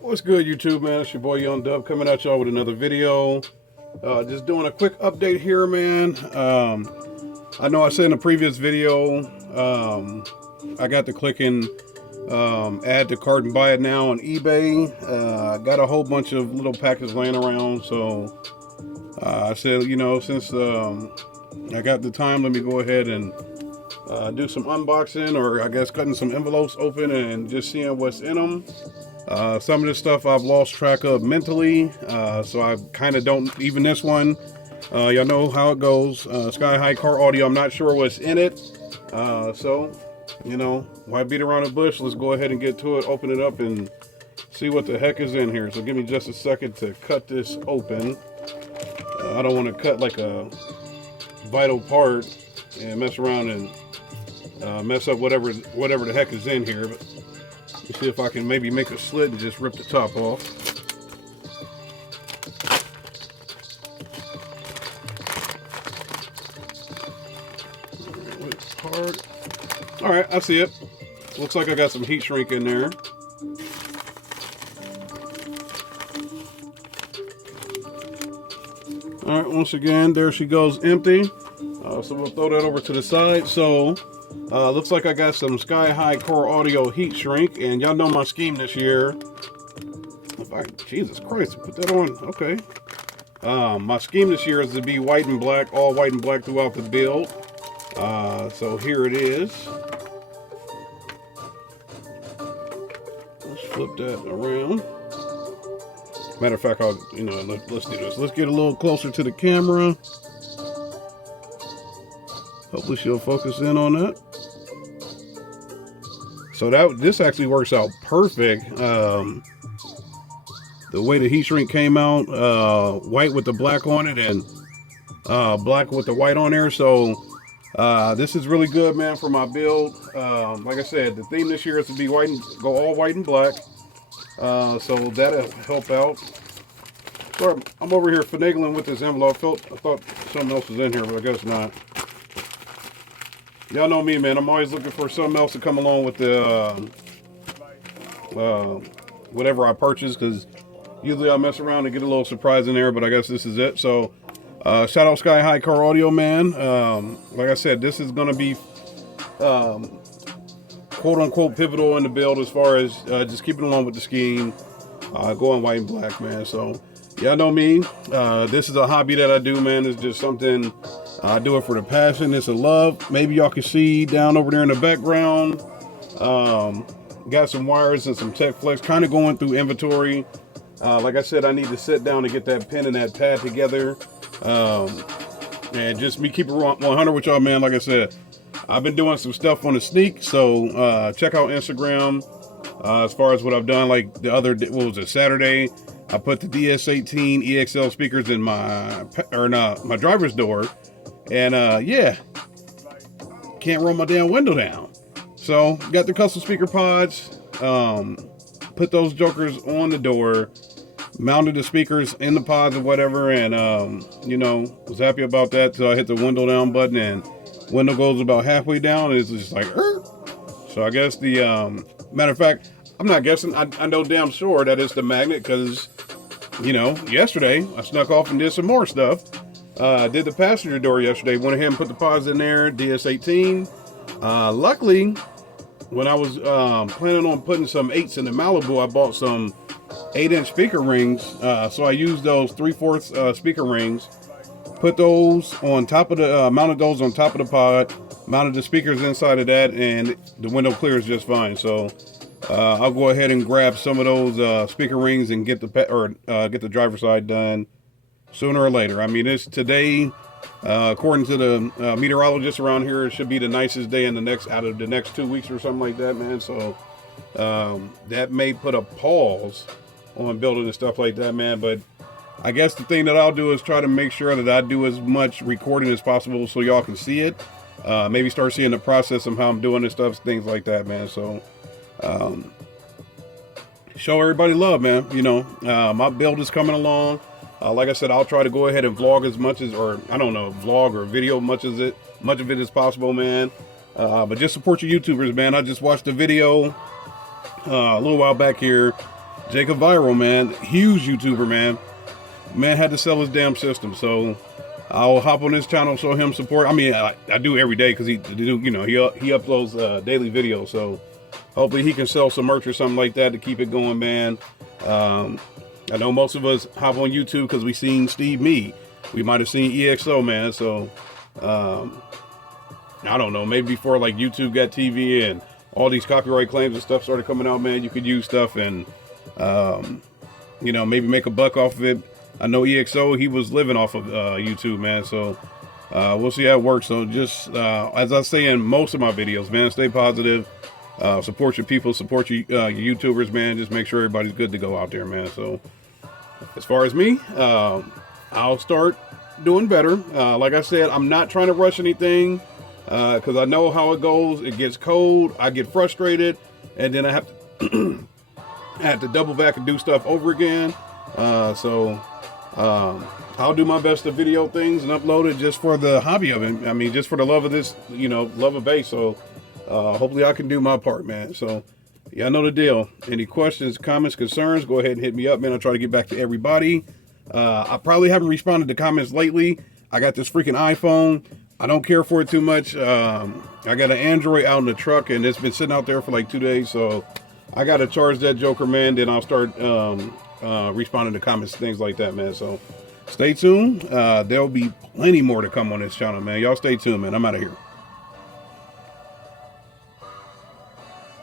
What's good, YouTube, man? It's your boy Young Dub coming at y'all with another video. Just doing a quick update here, man. I know I said in a previous video, I got to clicking add to cart and buy it now on eBay. I got a whole bunch of little packages laying around, so I said, you know, since I got the time, let me go ahead and do some unboxing, or I guess cutting some envelopes open and just seeing what's in them. Some of this stuff I've lost track of mentally, so I kind of don't, even this one, y'all know how it goes. Sky High Car Audio, I'm not sure what's in it, so, you know, why beat around the bush? Let's go ahead and get to it, open it up, and see what the heck is in here. So give me just a second to cut this open. I don't want to cut like a vital part and mess around and mess up whatever the heck is in here, but see if I can maybe make a slit and just rip the top off. All right, I see it. Looks like I got some heat shrink in there. All right, once again, there she goes, empty. So we'll throw that over to the side. So looks like I got some Sky High Core Audio heat shrink, and y'all know my scheme this year. Jesus Christ, put that on. Okay. My scheme this year is to be white and black, all white and black throughout the build. So here it is. Let's flip that around. Matter of fact, let's do this. Let's get a little closer to the camera. Hopefully she'll focus in on that. So this actually works out perfect. The way the heat shrink came out, white with the black on it, and black with the white on there. So this is really good, man, for my build. Like I said, the theme this year is to be white and go all white and black. So that'll help out. Sorry, I'm over here finagling with this envelope. I thought something else was in here, but I guess not. Y'all know me, man. I'm always looking for something else to come along with the whatever I purchase, because usually I mess around and get a little surprise in there, but I guess this is it. So shout out Sky High Car Audio, man. Like I said, this is going to be quote unquote pivotal in the build as far as just keeping along with the scheme, going white and black, man. So y'all know me. This is a hobby that I do, man. It's just something I do it for the passion. It's a love. Maybe y'all can see down over there in the background. Got some wires and some Tech Flex, kind of going through inventory. Like I said, I need to sit down and get that pin and that pad together. And just me keep it 100 with y'all, man. Like I said, I've been doing some stuff on the sneak, so check out Instagram as far as what I've done. Like the other, what was it, Saturday, I put the DS18 EXL speakers in my driver's door, and yeah, can't roll my damn window down. So got the custom speaker pods, put those jokers on the door, mounted the speakers in the pods or whatever, and you know, was happy about that. So I hit the window down button, and window goes about halfway down, and it's just like, So I guess the matter of fact, I'm not guessing, I know damn sure that it's the magnet, because you know, yesterday I snuck off and did some more stuff. Did the passenger door yesterday, went ahead and put the pods in there, DS18. Luckily, when I was planning on putting some 8s in the Malibu, I bought some 8-inch speaker rings, so I used those 3/4 speaker rings, put those on top of the, mounted those on top of the pod, mounted the speakers inside of that, and the window clears just fine. So I'll go ahead and grab some of those speaker rings and get the driver's side done sooner or later. I mean, it's today, according to the meteorologist around here, it should be the nicest day in out of the next 2 weeks or something like that, man. So that may put a pause on building and stuff like that, man. But I guess the thing that I'll do is try to make sure that I do as much recording as possible so y'all can see it. Maybe start seeing the process of how I'm doing this stuff, things like that, man. So show everybody love, man. You know, my build is coming along. Like I said, I'll try to go ahead and vlog as much as, or I don't know, vlog or video much of it as possible, man. But just support your YouTubers, man. I just watched a video a little while back here Jacob Viral, man, huge YouTuber, man. Man had to sell his damn system, so I'll hop on his channel, show him support. I mean, I do every day because he uploads daily videos, so hopefully he can sell some merch or something like that to keep it going, man. I know most of us hop on YouTube because we seen Steve Me. We might have seen EXO, man. So I don't know, maybe before like YouTube got TV and all these copyright claims and stuff started coming out, man, you could use stuff and maybe make a buck off of it. I know EXO, he was living off of YouTube, man. So we'll see how it works. So just as I say in most of my videos, man, stay positive. Support your people, support your YouTubers, man. Just make sure everybody's good to go out there, man. So as far as me, I'll start doing better. Like I said, I'm not trying to rush anything because I know how it goes. It gets cold, I get frustrated, and then I have to double back and do stuff over again. I'll do my best to video things and upload it just for the hobby of it. I mean, just for the love of this, love of bass. So hopefully I can do my part, man. So yeah, I know the deal. Any questions, comments, concerns, go ahead and hit me up, man. I'll try to get back to everybody. I probably haven't responded to comments lately. I got this freaking iPhone. I don't care for it too much. I got an Android out in the truck, and it's been sitting out there for like 2 days. So I got to charge that joker, man. Then I'll start responding to comments, things like that, man. So stay tuned. There'll be plenty more to come on this channel, man. Y'all stay tuned, man. I'm out of here.